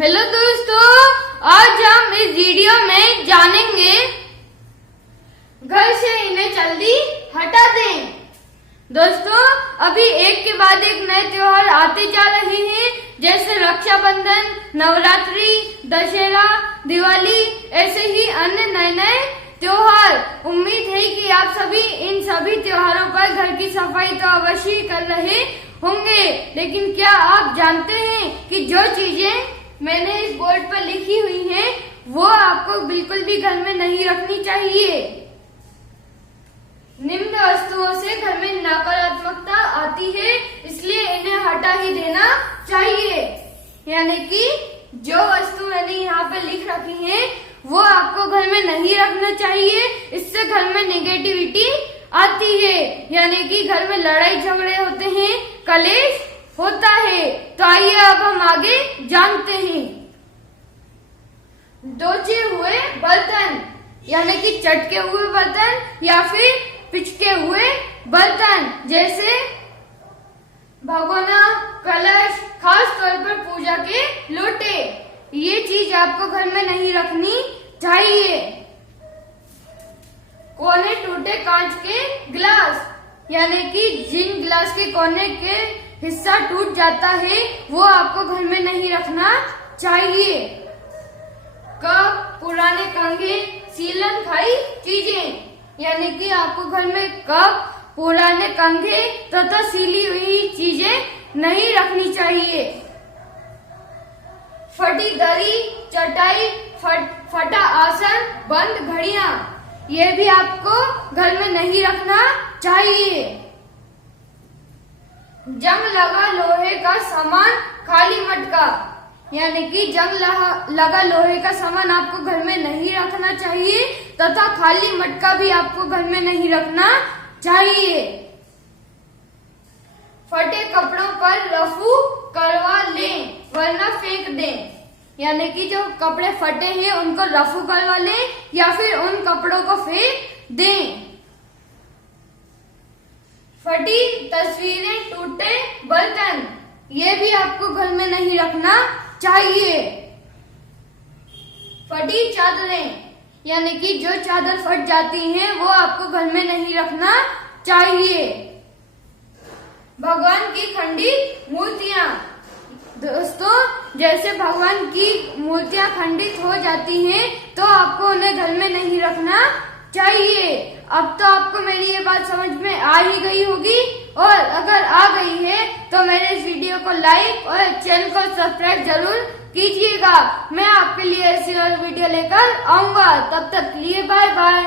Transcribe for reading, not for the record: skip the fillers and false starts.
Hello दोस्तों, आज हम इस वीडियो में जानेंगे घर से इन्हें जल्दी हटा दें। दोस्तों, अभी एक के बाद एक नए त्योहार आते जा रहे हैं, जैसे रक्षाबंधन, नवरात्रि, दशहरा, दिवाली, ऐसे ही अन्य नए नए त्योहार। उम्मीद है कि आप सभी इन सभी त्योहारों पर घर की सफाई तो अवश्य कर रहे होंगे, लेकिन क्या आप जानते हैं कि जो चीजें मैंने इस बोर्ड पर लिखी हुई हैं, वो आपको बिल्कुल भी घर में नहीं रखनी चाहिए। निम्न वस्तुओं से घर में नकारात्मकता आती है, इसलिए इन्हें हटा ही देना चाहिए। यानी कि जो वस्तु मैंने यहाँ पे लिख रखी है, वो आपको घर में नहीं रखना चाहिए। इससे घर में नेगेटिविटी आती है, यानी कि घर में लड़ाई झगड़े होते हैं, कलेश होता है। तो आइए अब हम आगे जानते हैं। डोचे हुए बर्तन, यानी कि चटके हुए बर्तन या फिर पिचके हुए बर्तन, जैसे भगोना, कलश, खास तौर पर पूजा के लोटे, ये चीज आपको घर में नहीं रखनी चाहिए। कोने टूटे कांच के गिलास, यानी कि जिन गिलास के कोने के हिस्सा टूट जाता है, वो आपको घर में नहीं रखना चाहिए। कप, पुराने कंघे, सीलन खाई चीजें, यानी कि आपको घर में कप, पुराने कंघे तथा सीली हुई चीजें नहीं रखनी चाहिए। फटी दरी, चटाई, फटा आसन, बंद घड़ियां, ये भी आपको घर में नहीं रखना चाहिए। जंग लगा लोहे का सामान, खाली मटका, यानी कि जंग लगा लोहे का सामान आपको घर में नहीं रखना चाहिए तथा खाली मटका भी आपको घर में नहीं रखना चाहिए। फटे कपड़ों पर रफू करवा लें वरना फेंक दें, यानी कि जो कपड़े फटे हैं उनको रफू करवा लें या फिर उन कपड़ों को फेंक दें। फटी तस्वीरें, टूटे बर्तन, ये भी आपको घर में नहीं रखना चाहिए। फटी चादरें, यानी कि जो चादर फट जाती हैं, वो आपको घर में नहीं रखना चाहिए। भगवान की खंडित मूर्तियां, दोस्तों, जैसे भगवान की मूर्तियां खंडित हो जाती हैं, तो आपको उन्हें घर में नहीं रखना चाहिए। अब तो आपको मेरी ये बात समझ में आ ही गई होगी, और अगर आ गई है तो मेरे इस वीडियो को लाइक और चैनल को सब्सक्राइब जरूर कीजिएगा। मैं आपके लिए ऐसी और वीडियो लेकर आऊंगा। तब तक लिए बाय बाय।